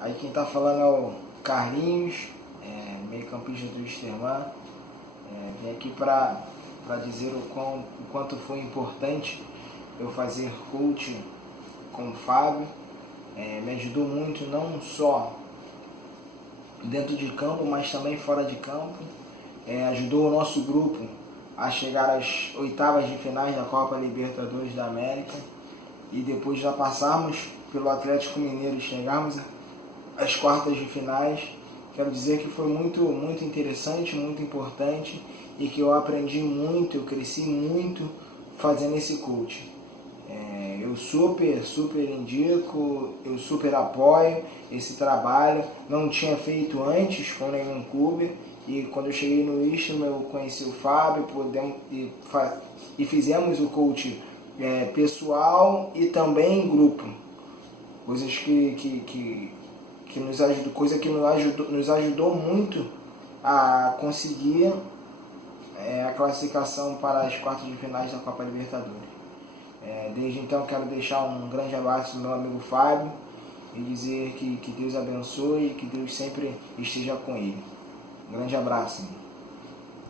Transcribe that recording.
Aí quem está falando é o Carlinhos, meio-campista do Wisterman. Vim aqui para dizer o quanto foi importante eu fazer coaching com o Fábio. Me ajudou muito, não só dentro de campo, mas também fora de campo. Ajudou o nosso grupo a chegar às oitavas de finais da Copa Libertadores da América, e depois já passarmos pelo Atlético Mineiro e chegarmos às quartas de finais. Quero dizer que foi muito interessante, muito importante, e que eu aprendi muito, eu cresci muito fazendo esse coaching. Eu super indico, eu super apoio esse trabalho. Não tinha feito antes com nenhum clube, e quando eu cheguei no Wisterman eu conheci o Fábio e fizemos o coaching pessoal e também em grupo. Coisas que nos ajudou muito a conseguir a classificação para as quartas de finais da Copa Libertadores. Desde então quero deixar um grande abraço ao meu amigo Fábio e dizer que Deus abençoe e que Deus sempre esteja com ele. Um grande abraço.